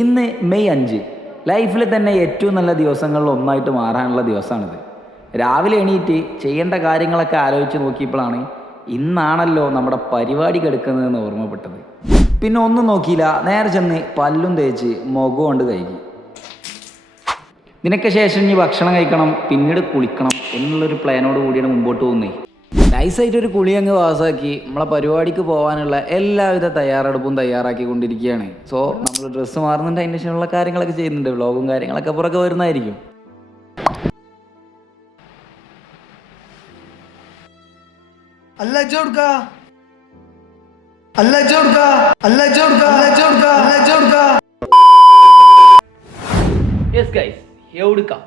ഇന്ന് മെയ് 5 ലൈഫിൽ തന്നെ ഏറ്റവും നല്ല ദിവസങ്ങളിൽ ഒന്നായിട്ട് മാറാനുള്ള ദിവസമാണിത്. രാവിലെ എണീറ്റ് ചെയ്യേണ്ട കാര്യങ്ങളൊക്കെ ആലോചിച്ച് നോക്കിയപ്പോഴാണ് ഇന്നാണല്ലോ നമ്മുടെ പരിപാടി കെടുക്കുന്നതെന്ന് ഓർമ്മപ്പെട്ടത്. പിന്നെ ഒന്നും നോക്കിയില്ല, നേരെ ചെന്ന് പല്ലും തേച്ച് മുഖം കൊണ്ട് കഴുകി. ഇതിനൊക്കെ ശേഷം ഇനി ഭക്ഷണം കഴിക്കണം, പിന്നീട് കുളിക്കണം എന്നുള്ളൊരു പ്ലാനോട് കൂടിയാണ് മുമ്പോട്ട് പോകുന്നത്. നൈസായിട്ടൊരു കുളി അങ്ങ് പാസ്സാക്കി നമ്മളെ പരിപാടിക്ക് പോകാനുള്ള എല്ലാവിധ തയ്യാറെടുപ്പും തയ്യാറാക്കിക്കൊണ്ടിരിക്കുകയാണ്. സോ നമ്മൾ ഡ്രസ്സ് മാറുന്നുണ്ട്, അതിൻ്റെ ശേഷമുള്ള കാര്യങ്ങളൊക്കെ ചെയ്യുന്നുണ്ട്. വ്ളോഗും കാര്യങ്ങളൊക്കെ പുറകെ വരുന്നതായിരിക്കും. യെസ് ഗൈസ്, എവിടുക്കാം?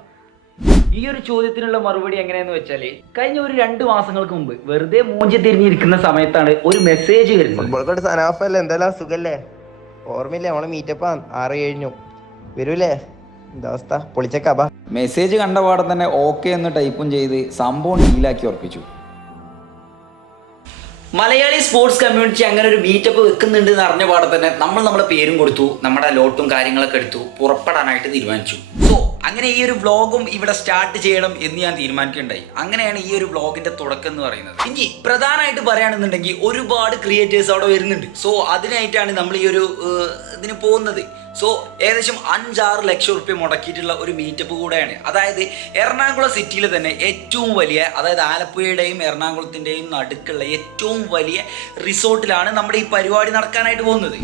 ഈ ഒരു ചോദ്യത്തിനുള്ള മറുപടി എങ്ങനെയെന്ന് വെച്ചാൽ, കഴിഞ്ഞ ഒരു 2 മാസങ്ങൾക്ക് മുമ്പ് വെറുതെ മൂഞ്ചി തിരിഞ്ഞിരിക്കുന്ന സമയത്താണ് ഒരു മെസ്സേജ് വരുന്നത്. എന്തെല്ലാം സുഖല്ലേ? ഓർമ്മയില്ലേ നമ്മളെ മീറ്റപ്പാ 6-7 വരൂലേ? എന്താ അവസ്ഥ? പൊളിച്ചക്കാ. മെസ്സേജ് കണ്ട പാടെ തന്നെ ഓക്കെ എന്ന് ടൈപ്പും ചെയ്ത് സംഭവം ഡീലാക്കി ഉറപ്പിച്ചു. മലയാളി സ്പോർട്സ് കമ്മ്യൂണിറ്റി അങ്ങനെ ഒരു മീറ്റപ്പ് വെക്കുന്നുണ്ട് എന്ന് അറിഞ്ഞ പാടെ തന്നെ നമ്മുടെ പേരും കൊടുത്തു, നമ്മുടെ ലോട്ടും കാര്യങ്ങളൊക്കെ എടുത്തു, പുറപ്പെടാനായിട്ട് തീരുമാനിച്ചു. സോ അങ്ങനെ ഈ ഒരു വ്ളോഗും ഇവിടെ സ്റ്റാർട്ട് ചെയ്യണം എന്ന് ഞാൻ തീരുമാനിക്കുകയുണ്ടായി. അങ്ങനെയാണ് ഈ ഒരു വ്ളോഗിന്റെ തുടക്കം എന്ന് പറയുന്നത്. ഇനി പ്രധാനമായിട്ട് പറയുകയാണെന്നുണ്ടെങ്കിൽ ഒരുപാട് ക്രിയേറ്റേഴ്സ് അവിടെ വരുന്നുണ്ട്. സോ അതിനായിട്ടാണ് നമ്മൾ ഈ ഒരു ഇതിന് പോകുന്നത്. സോ ഏകദേശം 5-6 ലക്ഷം റുപ്യ മുടക്കിയിട്ടുള്ള ഒരു മീറ്റപ്പ് കൂടെയാണ്. അതായത് എറണാകുളം സിറ്റിയിൽ തന്നെ ഏറ്റവും വലിയ, അതായത് ആലപ്പുഴയുടെയും എറണാകുളത്തിൻ്റെയും നടുക്കുള്ള ഏറ്റവും വലിയ റിസോർട്ടിലാണ് നമ്മുടെ ഈ പരിപാടി നടക്കാനായിട്ട് പോകുന്നത്.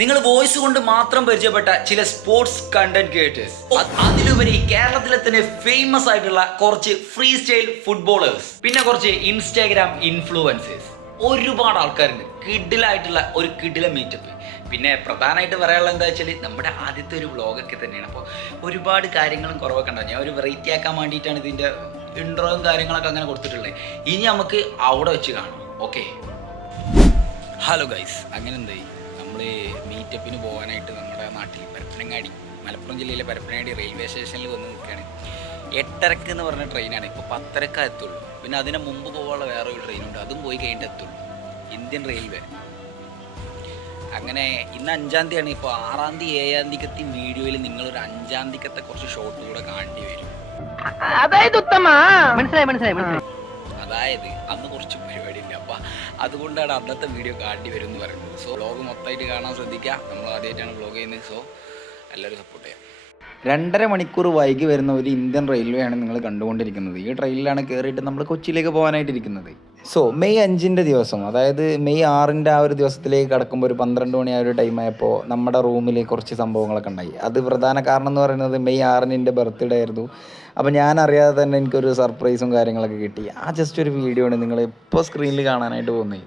നിങ്ങൾ വോയിസ് കൊണ്ട് മാത്രം പരിചയപ്പെട്ട ചില സ്പോർട്സ് കണ്ടന്റ് ക്രിയേറ്റേഴ്സ്, അതിലുപരി കേരളത്തിലെ തന്നെ ഫേമസ് ആയിട്ടുള്ള കുറച്ച് ഫ്രീ സ്റ്റൈൽ ഫുട്ബോളേഴ്സ്, പിന്നെ കുറച്ച് ഇൻസ്റ്റാഗ്രാം ഇൻഫ്ലുവൻസേഴ്സ്, ഒരുപാട് ആൾക്കാരുണ്ട്. കിഡിലായിട്ടുള്ള ഒരു കിഡിലെ മീറ്റപ്പ്. പിന്നെ പ്രധാനമായിട്ട് പറയാനുള്ളത് എന്താ വെച്ചാൽ, നമ്മുടെ ആദ്യത്തെ ഒരു വ്ളോഗൊക്കെ തന്നെയാണ്. അപ്പോൾ ഒരുപാട് കാര്യങ്ങളും കുറവൊക്കെ ഉണ്ടാവും. ഞാൻ ഒരു വെറൈറ്റി ആക്കാൻ വേണ്ടിയിട്ടാണ് ഇതിൻ്റെ ഇൻട്രോയും കാര്യങ്ങളൊക്കെ അങ്ങനെ കൊടുത്തിട്ടുള്ളത്. ഇനി നമുക്ക് അവിടെ വെച്ച് കാണാം. ഓക്കെ, ഹലോ ഗൈസ്, അങ്ങനെ എന്തായി നമ്മൾ മീറ്റപ്പിന് പോകാനായിട്ട് നമ്മുടെ നാട്ടിൽ പരപ്പനങ്ങാടി, മലപ്പുറം ജില്ലയിലെ പരപ്പനങ്ങാടി റെയിൽവേ സ്റ്റേഷനിൽ വന്ന് നിൽക്കുകയാണ്. 8:30 എന്ന് പറഞ്ഞ ട്രെയിനാണ്. ഇപ്പോൾ 10:30 എത്തുള്ളൂ. പിന്നെ അതിന് മുമ്പ് പോകാനുള്ള വേറെ ഒരു ട്രെയിനുണ്ട്, അതും പോയി കഴിഞ്ഞിട്ട് എത്തുള്ളൂ. Indian railway. അങ്ങനെ ഇന്ന് 5-ാം തീയതിയാണ്. ഇപ്പോൾ 6-ാം തീയതി 7-ാം തീയതി വീഡിയോയിൽ നിങ്ങളൊരു 5-ാം തീയതി കുറച്ച് ഷോട്ട് കൂടെ കാണേണ്ടി വരും. അതായത് മനസ്സിലായി. അതായത് അന്ന് കുറച്ച് പരിപാടി ഉണ്ട്, അപ്പം അതുകൊണ്ടാണ് അന്നത്തെ വീഡിയോ കാണേണ്ടി വരും എന്ന് പറയുന്നത്. സോ വ്ളോഗ് മൊത്തമായിട്ട് കാണാൻ ശ്രദ്ധിക്കുക. നമ്മൾ ആദ്യമായിട്ടാണ് വ്ളോഗ് ചെയ്യുന്നത്. സോ എല്ലാവരും സപ്പോർട്ട് ചെയ്യാം. 2.5 മണിക്കൂർ വൈകി വരുന്ന ഒരു ഇന്ത്യൻ റെയിൽവേ ആണ് നിങ്ങൾ കണ്ടുകൊണ്ടിരിക്കുന്നത്. ഈ ട്രെയിനിലാണ് കയറിയിട്ട് നമ്മൾ കൊച്ചിയിലേക്ക് പോകാനായിട്ടിരിക്കുന്നത്. സോ മെയ് 5-ന്റെ ദിവസം, അതായത് മെയ് 6-ന്റെ ആ ഒരു ദിവസത്തിലേക്ക് കടക്കുമ്പോൾ ഒരു 12 മണി ആ ഒരു ടൈമായപ്പോൾ നമ്മുടെ റൂമിൽ കുറച്ച് സംഭവങ്ങളൊക്കെ ഉണ്ടായി. അത് പ്രധാന കാരണം എന്ന് പറയുന്നത് മെയ് 6-ന് എൻ്റെ ബർത്ത്ഡേ ആയിരുന്നു. അപ്പോൾ ഞാൻ അറിയാതെ തന്നെ എനിക്കൊരു സർപ്രൈസും കാര്യങ്ങളൊക്കെ കിട്ടി. ആ ജസ്റ്റ് ഒരു വീഡിയോ ആണ് നിങ്ങൾ ഇപ്പോൾ സ്ക്രീനിൽ കാണാനായിട്ട് പോകുന്നത്.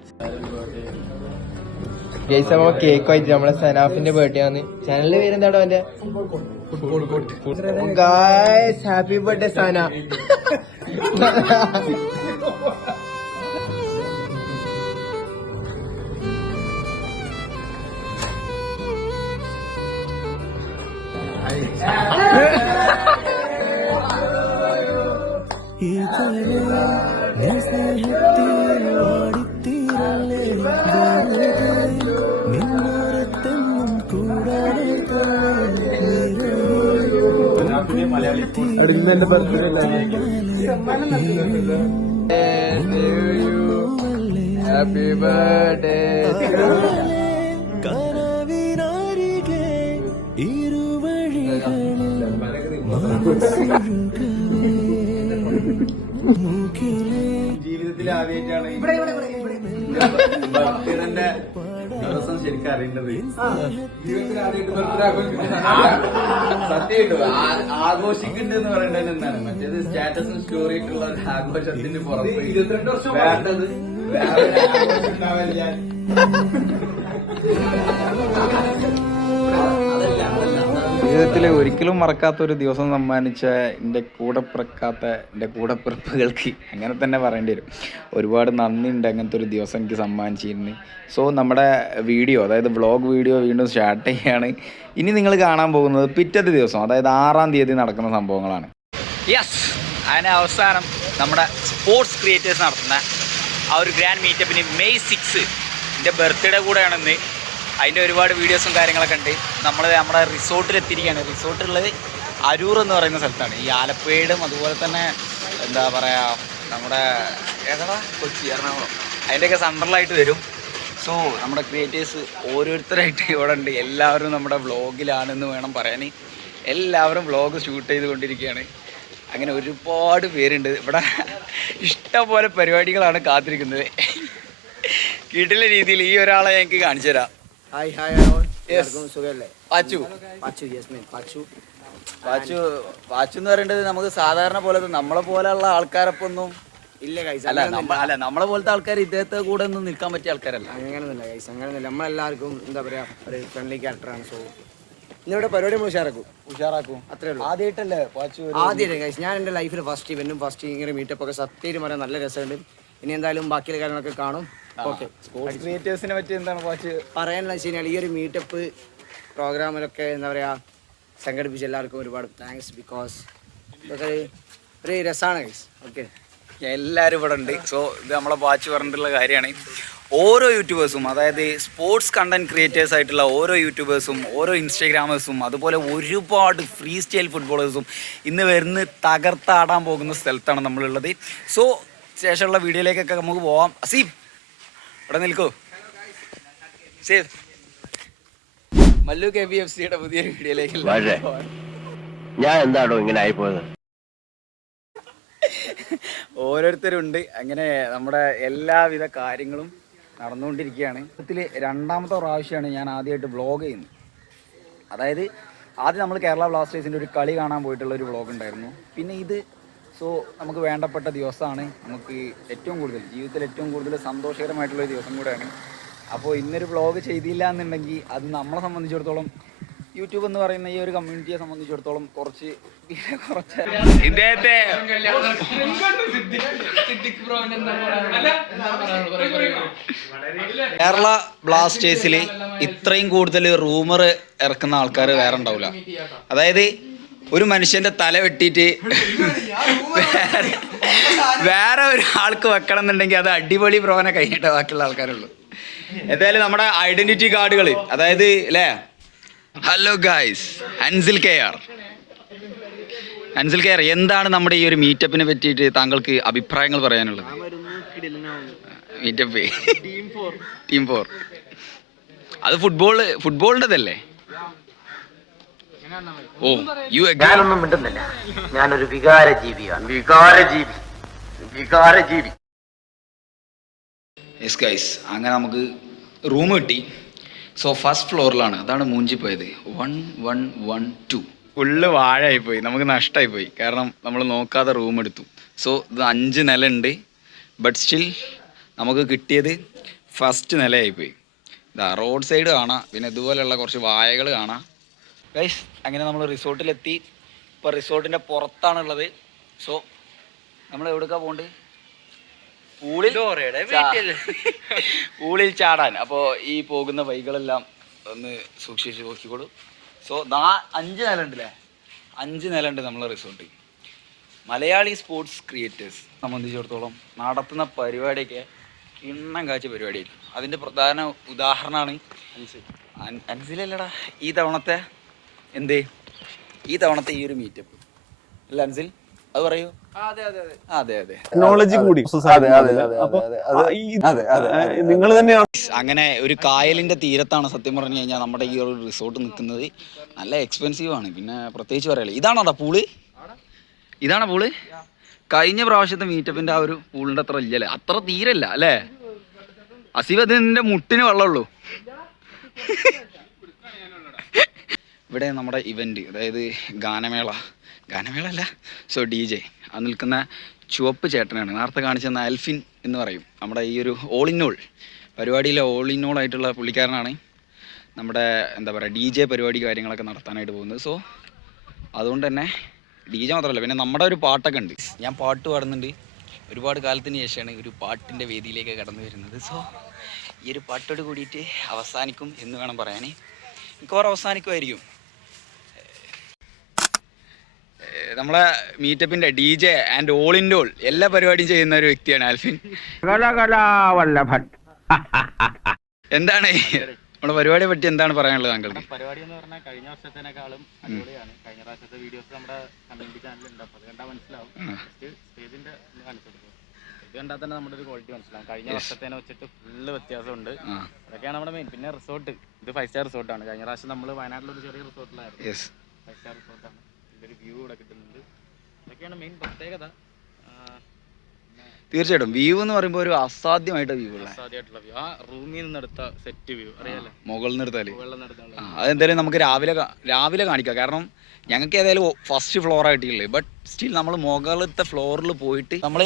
കേക്ക് ആയിട്ട് നമ്മളെ സനാഫിന്റെ ബർത്ത്ഡേ ആണ്. ചാനലിന്റെ പേരെന്താടോ അവന്റെ? Happy birthday Sana. Happy birthday. ജീവിതത്തിൽ ആദ്യമായിട്ടാണ് ബർത്ത്ഡേന്റെ ദിവസം ശരിക്കും അറിയുന്നത്. ജീവിതത്തിൽ സത്യമായിട്ടും ആഘോഷിക്കുന്നുണ്ടെന്ന് പറയേണ്ടത് എന്താണ്? മറ്റേത് സ്റ്റാറ്റസും സ്റ്റോറി ആയിട്ടുള്ള ഒരു ആഘോഷത്തിന് പുറത്ത് 22 വർഷം വേണ്ടത് വേറെ ആഘോഷം ഉണ്ടാവില്ല. ജീവിതത്തിൽ ഒരിക്കലും മറക്കാത്തൊരു ദിവസം സമ്മാനിച്ച എൻ്റെ കൂടപ്പിറപ്പുകൾക്ക് അങ്ങനെ തന്നെ പറയേണ്ടി വരും. ഒരുപാട് നന്ദിയുണ്ട് അങ്ങനത്തെ ഒരു ദിവസം എനിക്ക് സമ്മാനിച്ചിരുന്നു. സോ നമ്മുടെ വീഡിയോ, അതായത് വ്ളോഗ് വീഡിയോ വീണ്ടും സ്റ്റാർട്ട് ചെയ്യുകയാണ്. ഇനി നിങ്ങൾ കാണാൻ പോകുന്നത് പിറ്റത്തെ ദിവസം, അതായത് 6-ാം തീയതി നടക്കുന്ന സംഭവങ്ങളാണ്. യെസ്, അതിന് അവസാനം നമ്മുടെ സ്പോർട്സ് ക്രിയേറ്റേഴ്സ് നടത്തുന്ന ആ ഒരു ഗ്രാൻഡ് മീറ്റപ്പിന് മെയ് 6 എൻ്റെ ബർത്ത്ഡേ കൂടെയാണെന്ന് അതിൻ്റെ ഒരുപാട് വീഡിയോസും കാര്യങ്ങളൊക്കെ ഉണ്ട്. നമ്മുടെ റിസോർട്ടിലെത്തിയിരിക്കുകയാണ്. റിസോർട്ടുള്ളത് അരൂർ എന്ന് പറയുന്ന സ്ഥലത്താണ്. ഈ ആലപ്പുഴയിലും അതുപോലെ തന്നെ എന്താ പറയുക നമ്മുടെ ഏതാ കൊച്ചി എറണാകുളം അതിൻ്റെയൊക്കെ സെൻട്രലായിട്ട് വരും. സോ നമ്മുടെ ക്രിയേറ്റേഴ്സ് ഓരോരുത്തരായിട്ട് ഇവിടെ ഉണ്ട്. എല്ലാവരും നമ്മുടെ വ്ളോഗിലാണെന്ന് വേണം പറയാൻ. എല്ലാവരും വ്ളോഗ് ഷൂട്ട് ചെയ്തുകൊണ്ടിരിക്കുകയാണ്. അങ്ങനെ ഒരുപാട് പേരുണ്ട് ഇവിടെ. ഇഷ്ടംപോലെ പരിപാടികളാണ് കാത്തിരിക്കുന്നത്. കിടില രീതിയിൽ ഈ ഒരാളെ ഞങ്ങൾക്ക് കാണിച്ചു തരാം. പാച്ചു എന്ന് പറയേണ്ടത് നമുക്ക് സാധാരണ പോലെ നമ്മളെ പോലെയുള്ള ആൾക്കാരൊപ്പൊന്നും ഇല്ല ഗൈസ്, അല്ല നമ്മളെ പോലത്തെ ആൾക്കാർ ഇദ്ദേഹത്തെ കൂടെ ഒന്നും നിൽക്കാൻ പറ്റിയ ആൾക്കാരല്ല. അങ്ങനെയൊന്നുമില്ല ഗൈസ്, അങ്ങനെയൊന്നുമില്ല. നമ്മളെല്ലാവർക്കും എന്താ പറയാ ഒരു ഫ്രണ്ട്ലി ക്യാരക്ടറാണ്. സോ ഇന്നിവിടെ പരിപാടി നമ്മൾ ഉഷാറാക്കും അത്രേ ഉള്ളൂ. ആദ്യമായിട്ടല്ലേ പാച്ചു? ആദ്യമായിട്ട് ഗൈസ്, ഞാൻ എൻ്റെ ലൈഫിൽ ഫസ്റ്റ് ഇവനും ഫസ്റ്റ് ഇങ്ങനെ മീറ്റപ്പ് ഒക്കെ സത്യം പറയാൻ നല്ല രസമുണ്ട്. ഇനി എന്തായാലും ബാക്കിയുള്ള കാര്യങ്ങളൊക്കെ കാണും. ഓക്കെ, സ്പോർട്സ് ക്രിയേറ്റേഴ്സിനെ പറ്റി എന്താണ് പാച്ചു പറയാനുള്ള വെച്ച് കഴിഞ്ഞാൽ ഈ ഒരു മീറ്റപ്പ് പ്രോഗ്രാമിലൊക്കെ എന്താ പറയുക സംഘടിപ്പിച്ച എല്ലാവർക്കും ഒരുപാട് താങ്ക്സ്. ബിക്കോസ് ഇതൊക്കെ ഒരു രസമാണ് ഗൈസ്. ഓക്കെ, എല്ലാവരും ഇവിടെ ഉണ്ട്. സോ ഇത് നമ്മളെ പാച്ചു പറഞ്ഞിട്ടുള്ള കാര്യമാണ്. ഓരോ യൂട്യൂബേഴ്സും, അതായത് സ്പോർട്സ് കണ്ടന്റ് ക്രിയേറ്റേഴ്സ് ആയിട്ടുള്ള ഓരോ യൂട്യൂബേഴ്സും ഓരോ ഇൻസ്റ്റാഗ്രാമേഴ്സും അതുപോലെ ഒരുപാട് ഫ്രീ സ്റ്റൈൽ ഫുട്ബോളേഴ്സും ഇന്ന് വരുന്ന തകർത്താടാൻ പോകുന്ന സ്ഥലത്താണ് നമ്മളുള്ളത്. സോ ശേഷമുള്ള വീഡിയോയിലേക്കൊക്കെ നമുക്ക് പോവാം. അസീം ഇവിടെ നിൽക്കൂ. സേഫ് മല്ലു KBFCയുടെ പുതിയൊരു വീഡിയോയിലേക്ക് ഞാൻ എന്താണോ ഇങ്ങനെ ആയിപ്പോയത്. ഓരോരുത്തരുണ്ട്. അങ്ങനെ നമ്മുടെ എല്ലാവിധ കാര്യങ്ങളും നടന്നുകൊണ്ടിരിക്കുകയാണ്. ഇതിൽ രണ്ടാമത്തെ പ്രാവശ്യമാണ് ഞാൻ ആദ്യമായിട്ട് വ്ളോഗ് ചെയ്യുന്നത്. അതായത് ആദ്യം നമ്മൾ കേരള ബ്ലാസ്റ്റേഴ്സിൻ്റെ ഒരു കളി കാണാൻ പോയിട്ടുള്ള ഒരു വ്ളോഗ് ഉണ്ടായിരുന്നു. പിന്നെ ഇത് സോ നമുക്ക് വേണ്ടപ്പെട്ട ദിവസമാണ്. നമുക്ക് ഏറ്റവും കൂടുതൽ ജീവിതത്തിൽ ഏറ്റവും കൂടുതൽ സന്തോഷകരമായിട്ടുള്ളൊരു ദിവസം കൂടെയാണ്. അപ്പോൾ ഇന്നൊരു വ്ളോഗ് ചെയ്തില്ല എന്നുണ്ടെങ്കിൽ അത് നമ്മളെ സംബന്ധിച്ചിടത്തോളം, യൂട്യൂബ് എന്ന് പറയുന്ന ഈ ഒരു കമ്മ്യൂണിറ്റിയെ സംബന്ധിച്ചിടത്തോളം കുറച്ച് ഇദ്ദേഹത്തെ കേരള ബ്ലാസ്റ്റേഴ്സിൽ ഇത്രയും കൂടുതൽ റൂമർ ഇറക്കുന്ന ആൾക്കാർ വേറെ ഉണ്ടാവില്ല. അതായത് ഒരു മനുഷ്യന്റെ തല വെട്ടിയിട്ട് വേറെ ഒരാൾക്ക് വെക്കണം എന്നുണ്ടെങ്കിൽ അത് അടിപൊളി ബ്രോനെ കഴിഞ്ഞിട്ട് ബാക്കിയുള്ള ആൾക്കാരുള്ളൂ. എന്തായാലും നമ്മുടെ ഐഡന്റിറ്റി കാർഡുകൾ, അതായത് അല്ലേ, hello guys, Ansil K R, എന്താണ് നമ്മുടെ ഈ ഒരു മീറ്റപ്പിനെ പറ്റിയിട്ട് താങ്കൾക്ക് അഭിപ്രായങ്ങൾ പറയാനുള്ളത്? മീറ്റപ്പ് ടീം 4 അത് ഫുട്ബോളിൻ്റെതല്ലേ? ഓ ഞാനൊന്നും മിണ്ടുന്നില്ല. ഞാനൊരു വികാരജീവിയാണ്. വികാരജീവി. യെസ് ഗൈസ്, അങ്ങനെ നമുക്ക് റൂം കിട്ടി. സോ ഫസ്റ്റ് ഫ്ലോറിലാണ്. അതാണ് മൂഞ്ചി പോയത്. 1112 ഫുള്ള് വാഴയായിപ്പോയി. നമുക്ക് നഷ്ടമായിപ്പോയി. കാരണം നമ്മൾ നോക്കാതെ റൂം എടുത്തു. സോ ഇത് 5 നില ഉണ്ട്. ബട്ട് സ്റ്റിൽ നമുക്ക് കിട്ടിയത് ഫസ്റ്റ് നിലയായിപ്പോയി. ഇതാ റോഡ് സൈഡ് കാണാം. പിന്നെ ഇതുപോലെയുള്ള കുറച്ച് വാഴകൾ കാണാം. ഗൈസ് അങ്ങനെ നമ്മൾ റിസോർട്ടിലെത്തി. ഇപ്പോൾ റിസോർട്ടിൻ്റെ പുറത്താണുള്ളത്. സോ നമ്മൾ എവിടേക്കാണ് പോകേണ്ടത്? പൂളിൽ ചാടാൻ. അപ്പോൾ ഈ പോകുന്ന വഴികളെല്ലാം ഒന്ന് സൂക്ഷിച്ച് നോക്കിക്കോളൂ. സോ 5 നില ഉണ്ടല്ലേ? 5 നില ഉണ്ട് നമ്മളെ റിസോർട്ട്. മലയാളി സ്പോർട്സ് ക്രിയേറ്റേഴ്സ് സംബന്ധിച്ചിടത്തോളം നടത്തുന്ന പരിപാടിയൊക്കെ കിണ്ണം കാഴ്ച പരിപാടിയായിരിക്കും. അതിൻ്റെ പ്രധാന ഉദാഹരണമാണ് അൻസിലല്ലടാ ഈ തവണത്തെ ഈ ഒരു മീറ്റപ്പ് അല്ല അൻസിൽ? അത് പറയൂ. അതെ ടെക്നോളജി കൂടി നിങ്ങൾ തന്നെയാണ്. അങ്ങനെ ഒരു കായലിന്റെ തീരത്താണ് സത്യം പറഞ്ഞു കഴിഞ്ഞാൽ നമ്മുടെ ഈ ഒരു റിസോർട്ട് നിൽക്കുന്നത്. നല്ല എക്സ്പെൻസീവ് ആണ്. പിന്നെ പ്രത്യേകിച്ച് പറയാലോ. ഇതാണോടാ പൂള്? ഇതാണോ പൂള്? കഴിഞ്ഞ പ്രാവശ്യത്തെ മീറ്റപ്പിന്റെ ആ ഒരു പൂളിന്റെ അത്ര ഇല്ലല്ലേ? അത്ര തീരല്ല അല്ലേ അസീബ്? അതിന്റെ മുട്ടിന് വെള്ളമുള്ളൂ. ഇവിടെ നമ്മുടെ ഇവന്റ്, അതായത് ഗാനമേള അല്ല, സോ DJ അത് നിൽക്കുന്ന ചുവപ്പ് ചേട്ടനാണ്. നേരത്തെ കാണിച്ചെന്ന ആൽഫിൻ എന്ന് പറയും. നമ്മുടെ ഈ ഒരു ഓൾ ഇൻ ഓൾ പരിപാടിയിലെ ഓൾ ഇൻ ഓൾ ആയിട്ടുള്ള പുള്ളിക്കാരനാണ് നമ്മുടെ എന്താ പറയുക DJ പരിപാടി കാര്യങ്ങളൊക്കെ നടത്താനായിട്ട് പോകുന്നത്. സോ അതുകൊണ്ട് തന്നെ DJ മാത്രമല്ല, പിന്നെ നമ്മുടെ ഒരു പാട്ടൊക്കെ ഉണ്ട്. ഞാൻ പാട്ട് പാടുന്നുണ്ട്. ഒരുപാട് കാലത്തിന് ശേഷമാണ് ഒരു പാട്ടിൻ്റെ വേദിയിലേക്ക് കടന്നു വരുന്നത്. സോ ഈ ഒരു പാട്ടോട് കൂടിയിട്ട് അവസാനിക്കും എന്ന് വേണം പറയാൻ. മിക്കവാറും അവസാനിക്കുമായിരിക്കും. നമ്മളെ മീറ്റപ്പിന്റെ DJ and all in all എല്ലാ പരിപാടിയും ചെയ്യുന്ന ഒരു വ്യക്തിയാണ് ആൽഫിൻ. എന്താണ് നമ്മുടെ പരിപാടിയെ പറ്റി എന്താണ് പറയാനുള്ളത് താങ്കൾക്ക്? പരിപാടി എന്ന് പറഞ്ഞാൽ കഴിഞ്ഞ വർഷത്തേക്കാളും അടിപൊളിയാണ്. കഴിഞ്ഞ പ്രാവശ്യത്തെ വീഡിയോസ് നമ്മുടെ കമ്മ്യൂണിറ്റി ചാനലുണ്ട്, അപ്പോൾ അത് കണ്ടാൽ മനസ്സിലാവും. സ്റ്റേജിന്റെ കാണിച്ചു കൊടുക്കും, ഇത് കണ്ടാൽ തന്നെ നമ്മുടെ ഒരു ക്വാളിറ്റി മനസ്സിലാവും. കഴിഞ്ഞ വർഷത്തേനെ വെച്ചിട്ട് ഫുള്ള് വ്യത്യാസമുണ്ട്. അതൊക്കെയാണ് നമ്മുടെ മെയിൻ. പിന്നെ റിസോർട്ട്, ഇത് 5 സ്റ്റാർ റിസോർട്ടാണ്. കഴിഞ്ഞ പ്രാവശ്യം നമ്മൾ വയനാട്ടിലൊരു ചെറിയ റിസോർട്ടിലായിരുന്നു. 5 സ്റ്റാർ റിസോർട്ടാണ്. ഇതൊരു വ്യൂ ഇവിടെ കിട്ടുന്നുണ്ട്. ഇതൊക്കെയാണ് മെയിൻ പ്രത്യേകത. തീർച്ചയായിട്ടും വ്യൂ എന്ന് പറയുമ്പോൾ ഒരു അസാധ്യമായിട്ട് വ്യൂ ഉള്ള അസാധ്യമായിട്ടുള്ള വ്യൂ. ആ റൂമിൽ നിന്നെടുത്ത സെറ്റ് വ്യൂ അറിയാലോ, മുകളിൽ നിന്ന് എടുത്താൽ. വെള്ളം അതെന്തായാലും നമുക്ക് രാവിലെ കാണിക്കാം. കാരണം ഞങ്ങൾക്ക് ഏതായാലും ഫസ്റ്റ് ഫ്ലോർ ആയിട്ടുള്ളത്. ബട്ട് സ്റ്റിൽ നമ്മൾ മുകളിലത്തെ ഫ്ലോറിൽ പോയിട്ട് നമ്മൾ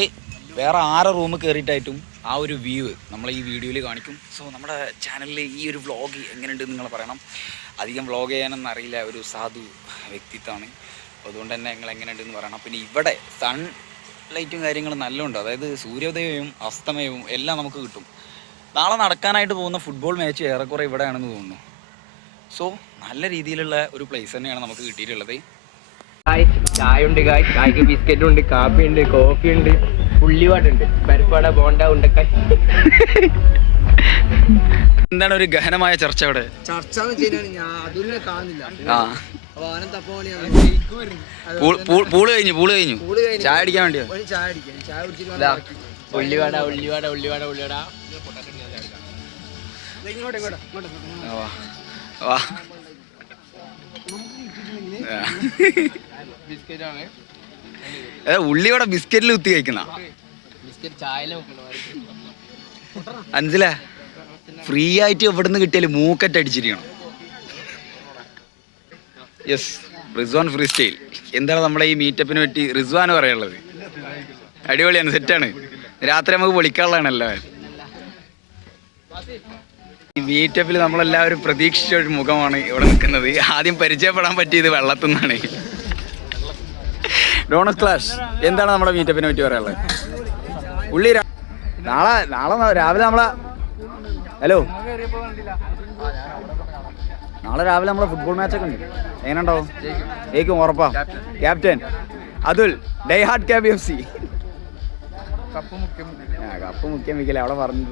വേറെ 6 റൂം കയറിയിട്ടായിട്ടും ആ ഒരു വ്യൂ നമ്മൾ ഈ വീഡിയോയിൽ കാണിക്കും. സോ നമ്മുടെ ചാനലിൽ ഈ ഒരു വ്ളോഗ് എങ്ങനെയുണ്ടെന്ന് നിങ്ങൾ പറയണം. അധികം വ്ളോഗ് ചെയ്യാനൊന്നും അറിയില്ല, ഒരു സാധു വ്യക്തിത്വമാണ്. അതുകൊണ്ട് തന്നെ നിങ്ങൾ എങ്ങനെയുണ്ടെന്ന് പറയണം. പിന്നെ ഇവിടെ സൺ ലൈറ്റും കാര്യങ്ങളും നല്ലുണ്ട്. അതായത് സൂര്യോദയവും അസ്തമയവും എല്ലാം നമുക്ക് കിട്ടും. നാളെ നടക്കാനായിട്ട് പോകുന്ന ഫുട്ബോൾ മാച്ച് ഏറെക്കുറെ ഇവിടെയാണെന്ന് തോന്നുന്നു. സോ നല്ല രീതിയിലുള്ള ഒരു പ്ലേസ് തന്നെയാണ് നമുക്ക് കിട്ടിയിട്ടുള്ളത്. ചായ ഉണ്ട്, ചായക്ക് ബിസ്ക്കറ്റ് ഉണ്ട്, കാപ്പി ഉണ്ട്, കോഫി ഉണ്ട്, ഉള്ളിവാടുണ്ട്, പരിപ്പാട, ബോണ്ട, ഉണ്ടക്കായ്. എന്താണ് ഒരു ഗഹനമായ ചർച്ച അവിടെ? ചർച്ച എന്ന് വെച്ച് കഴിഞ്ഞാൽ ഞാൻ അതിനെ കാണുന്നില്ല. പൂള് കഴിഞ്ഞു ചായ അടിക്കാൻ വേണ്ടിയോ? ചായ കുടിച്ചിട്ട് ഉള്ളിവാട. ഉള്ളിവട ബിസ്ക്കറ്റിൽ കുത്തി കഴിക്കുന്ന മനസ്സില ഫ്രീ ആയിട്ട് എവിടുന്ന് കിട്ടിയാലും മൂക്കറ്റ് അടിച്ചിരിക്കണം. Yes, Rizwan free style. എന്താണ് നമ്മളെ ഈ മീറ്റപ്പിനെ പറ്റി റിസ്വാൻ പറയാനുള്ളത്? അടിപൊളിയാണ്, സെറ്റാണ്. രാത്രി നമുക്ക് പൊളിക്കാനുള്ളതാണല്ലോ. ഈ മീറ്റപ്പിൽ നമ്മളെല്ലാവരും പ്രതീക്ഷിച്ച ഒരു മുഖമാണ് ഇവിടെ നിൽക്കുന്നത്. ആദ്യം പരിചയപ്പെടാൻ പറ്റിയത് വെള്ളത്തിൽ നിന്നാണ്. ഡോണസ് ക്ലാഷ്, എന്താണ് നമ്മുടെ മീറ്റപ്പിനെ പറ്റി പറയാനുള്ളത്? ഉള്ളി നാളെ രാവിലെ നമ്മളെ നാളെ രാവിലെ നമ്മളെ ഫുട്ബോൾ മാച്ചൊക്കെ ഉണ്ട്. എങ്ങനെ ഉണ്ടാവും? ജയിക്കും ഉറപ്പാ. Captain Athul, die hard KBFC. Cup മുഖ്യം വെക്കല്ലേ അവിടെ പറഞ്ഞു.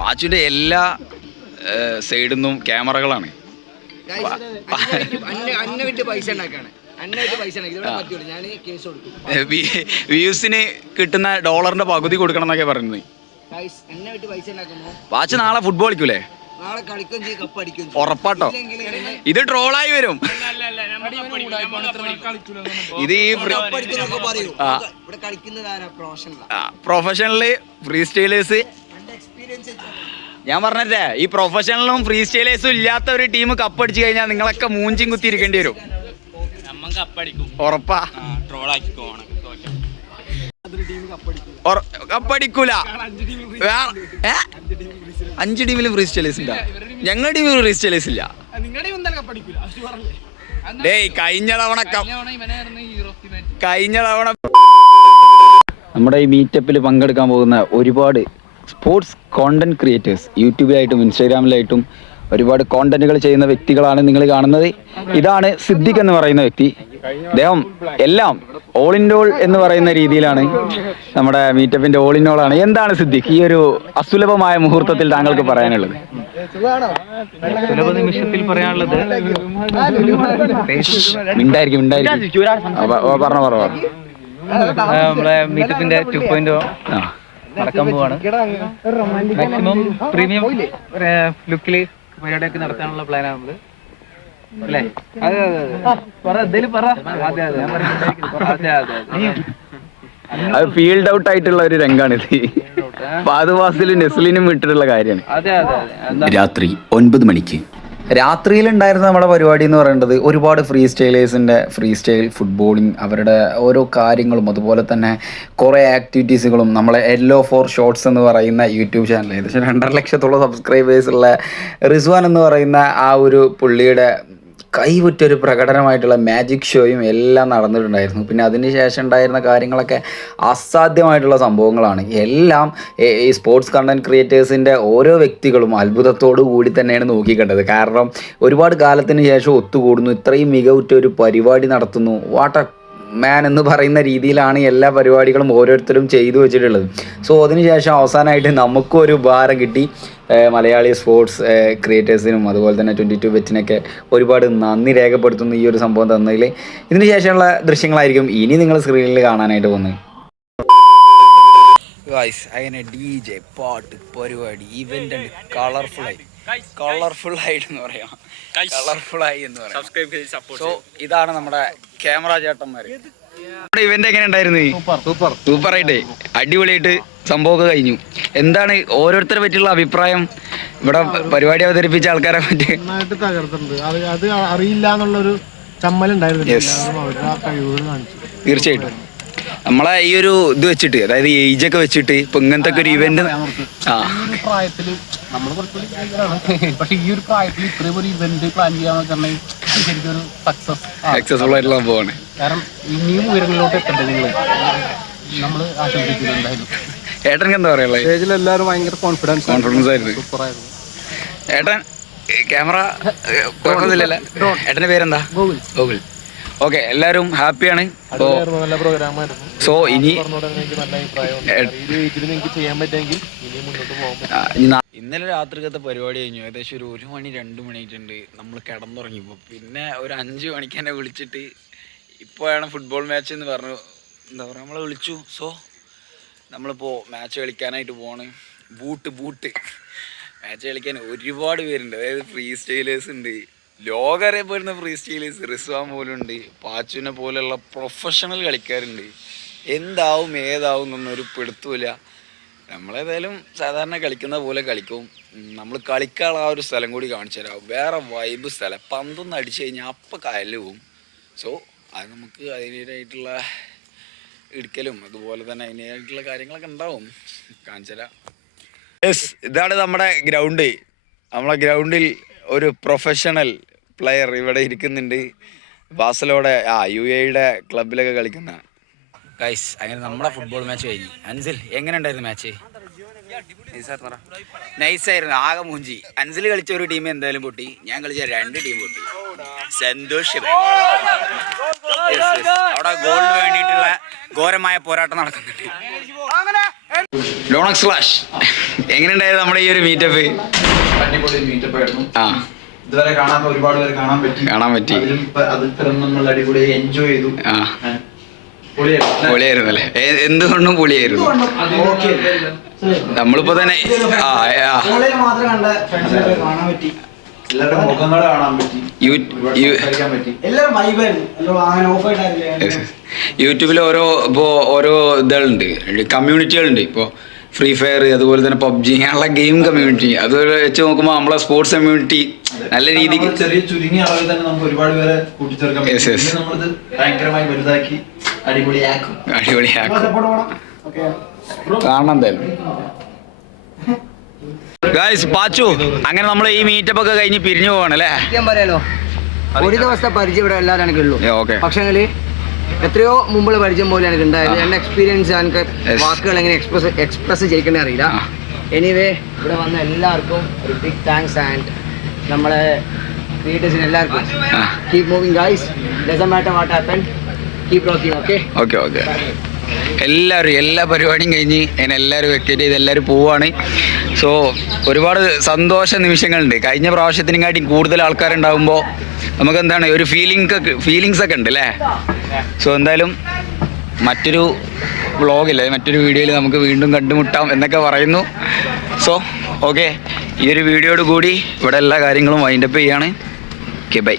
പാച്ചുവിന്റെ എല്ലാ സൈഡിൽ നിന്നും ക്യാമറകളാണ്. വ്യൂസിന് കിട്ടുന്ന ഡോളറിന്റെ പകുതി കൊടുക്കണം എന്നൊക്കെ പറയുന്നത്. പാച്ച് നാളെ ഫുട്ബോൾ കളിക്കൂലേ? ഉറപ്പാട്ടോ, ഇത് ട്രോളായി വരും. ഇത് ഈ പ്രൊഫഷണല് ഫ്രീ സ്റ്റൈലേഴ്സ്, ഞാൻ പറഞ്ഞേ, ഈ പ്രൊഫഷണലും ഫ്രീ സ്റ്റൈലേഴ്സും ഇല്ലാത്ത ഒരു ടീം കപ്പടിച്ചു കഴിഞ്ഞാൽ നിങ്ങളൊക്കെ മൂഞ്ചിയും കുത്തി ഇരിക്കേണ്ടി വരും. ഉറപ്പാ, കപ്പടിക്കൂല. 5 ടീമിലും ഫ്രീ സ്റ്റൈലേഴ്സ് ഇല്ല. ഞങ്ങളുടെ ടീമിൽ ഫ്രീ സ്റ്റൈലേഴ്സ് ഇല്ല. കഴിഞ്ഞ തവണ നമ്മുടെ ഈ മീറ്റപ്പിൽ പങ്കെടുക്കാൻ പോകുന്ന ഒരുപാട് സ്പോർട്സ് കോണ്ടന്റ് ക്രിയേറ്റേഴ്സ്, യൂട്യൂബിലായിട്ടും ഇൻസ്റ്റാഗ്രാമിലായിട്ടും ഒരുപാട് കോണ്ടന്റുകൾ ചെയ്യുന്ന വ്യക്തികളാണ് നിങ്ങൾ കാണുന്നത്. ഇതാണ് സിദ്ദിഖ് എന്ന് പറയുന്ന വ്യക്തി. അദ്ദേഹം എല്ലാം ഓൾ ഇൻ ഓൾ എന്ന് പറയുന്ന രീതിയിലാണ് നമ്മുടെ മീറ്റപ്പിന്റെ ഓൾ ഇൻ ഓൾ ആണ്. എന്താണ് സിദ്ദിഖ് ഈ ഒരു അസുലഭമായ മുഹൂർത്തത്തിൽ താങ്കൾക്ക് പറയാനുള്ളത്? സുലഭ നിമിഷത്തിൽ പറയാനുള്ളത് മിണ്ടായിരിക്കും പറഞ്ഞോ. നമ്മളെ മീറ്റപ്പിന്റെ 2.0 നടക്കാൻ പോവാണ്. മാക്സിമം പ്രീമിയം ലുക്കിൽ പരിപാടിയൊക്കെ നടത്താനുള്ള പ്ലാനാണ് നമ്മള്, അല്ലേ? അത് ഫീൽഡ് ഔട്ട് ആയിട്ടുള്ള ഒരു രംഗാണിത്. ഫാദുവാസിലും നെസ്ലിനും വിട്ടിട്ടുള്ള കാര്യമാണ്. രാത്രി 9 മണിക്ക് രാത്രിയിലുണ്ടായിരുന്ന നമ്മുടെ പരിപാടി എന്ന് പറയുന്നത് ഒരുപാട് ഫ്രീ സ്റ്റൈലേഴ്സിൻ്റെ ഫ്രീ സ്റ്റൈൽ ഫുട്ബോളിങ്, അവരുടെ ഓരോ കാര്യങ്ങളും അതുപോലെ തന്നെ കുറേ ആക്ടിവിറ്റീസുകളും. നമ്മളെ യെല്ലോ ഫോർ ഷോർട്സ് എന്ന് പറയുന്ന യൂട്യൂബ് ചാനൽ, ഏകദേശം 2.5 ലക്ഷത്തോളം സബ്സ്ക്രൈബേഴ്സ് ഉള്ള റിസ്വാൻ എന്ന് പറയുന്ന ആ ഒരു പുള്ളിയുടെ കൈവിറ്റൊരു പ്രകടനമായിട്ടുള്ള മാജിക് ഷോയും എല്ലാം നടന്നിട്ടുണ്ടായിരുന്നു. പിന്നെ അതിന് ശേഷം ഉണ്ടായിരുന്ന കാര്യങ്ങളൊക്കെ അസാധ്യമായിട്ടുള്ള സംഭവങ്ങളാണ്. എല്ലാം ഈ സ്പോർട്സ് കണ്ടന്റ് ക്രിയേറ്റേഴ്സിൻ്റെ ഓരോ വ്യക്തികളും അത്ഭുതത്തോടു കൂടി തന്നെയാണ് നോക്കിക്കണ്ടത്. കാരണം ഒരുപാട് കാലത്തിന് ശേഷം ഒത്തുകൂടുന്നു, ഇത്രയും മികവുറ്റ ഒരു പരിപാടി നടത്തുന്നു. വാട്ട് എ മാൻ എന്ന് പറയുന്ന രീതിയിലാണ് എല്ലാ പരിപാടികളും ഓരോരുത്തരും ചെയ്തു വെച്ചിട്ടുള്ളത്. സോ അതിനുശേഷം അവസാനമായിട്ട് നമുക്കും ഒരു ഉപഹാരം കിട്ടി. മലയാളി സ്പോർട്സ് ക്രിയേറ്റേഴ്സിനും അതുപോലെ തന്നെ 22 ബെറ്റിനൊക്കെ ഒരുപാട് നന്ദി രേഖപ്പെടുത്തുന്നു ഈ ഒരു സംഭവം തന്നതിൽ. ഇതിന് ശേഷമുള്ള ദൃശ്യങ്ങളായിരിക്കും ഇനി നിങ്ങൾ സ്ക്രീനിൽ കാണാനായിട്ട് പോകുന്നത്. അങ്ങനെ DJ പാട്ട് പരിപാടി ഇവന്റ് ഉണ്ട്. കളർഫുൾ ആയിട്ടെന്ന് പറയാം, കളർഫുള്ളായി എന്ന് പറയാം. സോ ഇതാണ് നമ്മുടെ ക്യാമറ ചേട്ടന്മാര്. നമ്മുടെ ഇവന്റ് എങ്ങനെ ഉണ്ടായിരുന്നു? സൂപ്പറായിട്ട് അടിപൊളിയായിട്ട് സംഭവമൊക്കെ കഴിഞ്ഞു. എന്താണ് ഓരോരുത്തരെ പറ്റിയുള്ള അഭിപ്രായം? ഇവിടെ പരിപാടി അവതരിപ്പിച്ച ആൾക്കാരെ പറ്റി അത് അറിയില്ല എന്നുള്ളൊരു ചമ്മലുണ്ടായിരുന്നു. തീർച്ചയായിട്ടും നമ്മളെ ഈ ഒരു ഇത് വെച്ചിട്ട്, അതായത് ഏജൊക്കെ വെച്ചിട്ട് ഇപ്പൊ ഇങ്ങനത്തെ ഒരു ഇവന്റ് പ്രായത്തില് നമ്മൾ പക്ഷെ ഈ ഒരു പ്രായത്തിൽ ഇത്രയും ഒരു ഇവന്റ് പ്ലാൻ ചെയ്യാന്ന് ശരിക്കും ഒരു സക്സസ്ഫുൾ ആയിട്ടുള്ള സംഭവമാണ്. കാരണം ഇനിയും ഉയരങ്ങളിലോട്ട് എത്തണ്ടേ നിങ്ങൾ, നമ്മൾ ആശംസിക്കുന്നു. എന്തായാലും ഏട്ടനക്ക് എന്താ പറയാ? സ്റ്റേജിൽ എല്ലാവരും ഭയങ്കര കോൺഫിഡൻസ് ആയിരുന്നു. സൂപ്പറായിരുന്നു. ഏട്ടൻ ക്യാമറ കുഴപ്പമൊന്നുമില്ലല്ലോ. ഏട്ടന്റെ പേരെന്താ? ഗോകുൽ. ഓക്കെ, എല്ലാവരും ഹാപ്പിയാണ്. നല്ല പ്രോഗ്രാമായിരുന്നു. സോ ഇനി ഇന്നലെ രാത്രിക്കത്തെ പരിപാടി കഴിഞ്ഞു. ഏകദേശം ഒരു 1 മണി 2 മണി ആയിട്ടുണ്ട്. നമ്മൾ കിടന്നുറങ്ങിയപ്പോൾ പിന്നെ ഒരു 5 മണിക്ക് തന്നെ വിളിച്ചിട്ട് ഇപ്പോഴാണ് ഫുട്ബോൾ മാച്ച് എന്ന് പറഞ്ഞു, എന്താ പറയുക, നമ്മളെ വിളിച്ചു. സോ നമ്മളിപ്പോൾ മാച്ച് കളിക്കാനായിട്ട് പോവാണ്. ബൂട്ട് മാച്ച് കളിക്കാൻ ഒരുപാട് പേരുണ്ട്. അതായത് ഫ്രീ സ്റ്റൈലേഴ്സ് ഉണ്ട്, ലോകം അറിയപ്പെടുന്ന ഫ്രീ സ്റ്റൈലേഴ്സ്, റിസ്വാൻ പോലുണ്ട്, പാച്ചുവിനെ പോലെയുള്ള പ്രൊഫഷണൽ കളിക്കാരുണ്ട്. എന്താവും ഏതാവും എന്നൊരു പിടുത്തമില്ല. നമ്മളേതായാലും സാധാരണ കളിക്കുന്ന പോലെ കളിക്കും. നമ്മൾ കളിക്കാനുള്ള ആ ഒരു സ്ഥലം കൂടി കാണിച്ചു തരാം. വേറെ വൈബ് സ്ഥലം. പന്തൊന്ന് അടിച്ചു കഴിഞ്ഞാൽ അപ്പം കായലിൽ പോവും. സോ അത് നമുക്ക് അതിൻ്റെതായിട്ടുള്ള ഇടുക്കലും അതുപോലെ തന്നെ അതിൻ്റെതായിട്ടുള്ള കാര്യങ്ങളൊക്കെ ഉണ്ടാവും, കാണിച്ചു തരാം. യെസ്, ഇതാണ് നമ്മുടെ ഗ്രൗണ്ട്. നമ്മളെ ഗ്രൗണ്ടിൽ ഒരു പ്രൊഫഷണൽ പ്ലെയർ ഇവിടെ ഇരിക്കുന്നുണ്ട്. ബാസലോടെ UAE ക്ലബിലൊക്കെ കളിക്കുന്ന ഗൈസ്. അങ്ങനെ നമ്മുടെ ഫുട്ബോൾ മാച്ച് കഴിഞ്ഞു. അൻസിൽ എങ്ങനെ ഉണ്ടായിരുന്നു മാച്ച്? നൈസായിരുന്നു. ആകെ മൂഞ്ചി. അൻസിൽ കളിച്ച ഒരു ടീം എന്തായാലും പൊട്ടി, ഞാൻ കളിച്ച 2 ടീം പൊട്ടി. സന്തോഷം. അവിടെ ഗോളിന് വേണ്ടിയിട്ടുള്ള ഘോരമായ പോരാട്ടം നടക്കുന്നുണ്ട്. ഡോണക്സ് ക്ലാഷ് എങ്ങനെ ഉണ്ടായിരുന്നു നമ്മുടെ ഈ ഒരു മീറ്റപ്പ്? അടിപൊളി മീറ്റപ്പ് ആയിരുന്നു. ഇതുവരെ കാണാത്ത ഒരുപാട് പേര് കാണാൻ പറ്റി. അതിൽ നമ്മൾ അടിപൊളി എൻജോയ് ചെയ്തു. പൊളിയായിരുന്നു അല്ലേ? എന്തുകൊണ്ടും പൊളിയായിരുന്നു. നമ്മളിപ്പോ തന്നെ യൂട്യൂബിൽ ഓരോ ഇതുകളുണ്ട്, കമ്മ്യൂണിറ്റികളുണ്ട്. ഇപ്പോൾ ഫ്രീ ഫയർ അതുപോലെ തന്നെ PUBG അങ്ങനെയുള്ള ഗെയിം കമ്മ്യൂണിറ്റി, അത് വെച്ച് നോക്കുമ്പോൾ നമ്മളെ സ്പോർട്സ് കമ്മ്യൂണിറ്റി നല്ല രീതിക്ക് ചെറിയ ചുരുങ്ങിയ അളവിൽ തന്നെ നമുക്ക് ഒരുപാട് പേരെ കൂട്ടിച്ചേർക്കാം. നമ്മളിത് ഭയങ്കരമായി വലുതാക്കി അടിപൊളിയാക്കും. കാണണം എന്തായാലും. ഗായ്സ്, പാച്ചു, അങ്ങനെ നമ്മൾ ഈ മീറ്റപ്പ് ഒക്കെ കഴിഞ്ഞ് പിരിഞ്ഞു പോവാണല്ലേ? പറയാലോ, ഒരു ദിവസത്തെ പരിചയം ഇവിടെ എല്ലാവരും എനിക്കുള്ളൂ. പക്ഷേ എത്രയോ മുമ്പുള്ള പരിചയം പോലെ എനിക്ക് ഉണ്ടായത്. എൻ്റെ എക്സ്പീരിയൻസ് എനിക്ക് വാക്കുകൾ എങ്ങനെ എക്സ്പ്രസ് ചെയ്യിക്കണേ അറിയില്ല. എനിവേ, ഇവിടെ വന്ന എല്ലാവർക്കും ഒരു ബിഗ് താങ്ക്സ്. ആൻഡ് നമ്മളെ ക്രിയേറ്റേഴ്സിന് എല്ലാവർക്കും keep moving guys. Doesn't matter what happen, keep rocking. Okay. എല്ലാവരും എല്ലാ പരിപാടിയും കഴിഞ്ഞ് അങ്ങനെ എല്ലാവരും വെക്കേറ്റ് ചെയ്ത് എല്ലാവരും പോവാണ്. സോ ഒരുപാട് സന്തോഷ നിമിഷങ്ങളുണ്ട്. കഴിഞ്ഞ പ്രാവശ്യത്തിനെക്കാട്ടിയും കൂടുതൽ ആൾക്കാരുണ്ടാകുമ്പോൾ നമുക്ക് എന്താണ് ഒരു ഫീലിങ്സ് ഒക്കെ ഉണ്ട് അല്ലേ? സോ എന്തായാലും മറ്റൊരു വ്ളോഗില്ലേ, മറ്റൊരു വീഡിയോയിൽ നമുക്ക് വീണ്ടും കണ്ടുമുട്ടാം എന്നൊക്കെ പറയുന്നു. സോ ഓക്കെ, ഈ ഒരു വീഡിയോയോട് കൂടി ഇവിടെ എല്ലാ കാര്യങ്ങളും വൈൻഡപ്പ് ചെയ്യാണ്. Okay, by.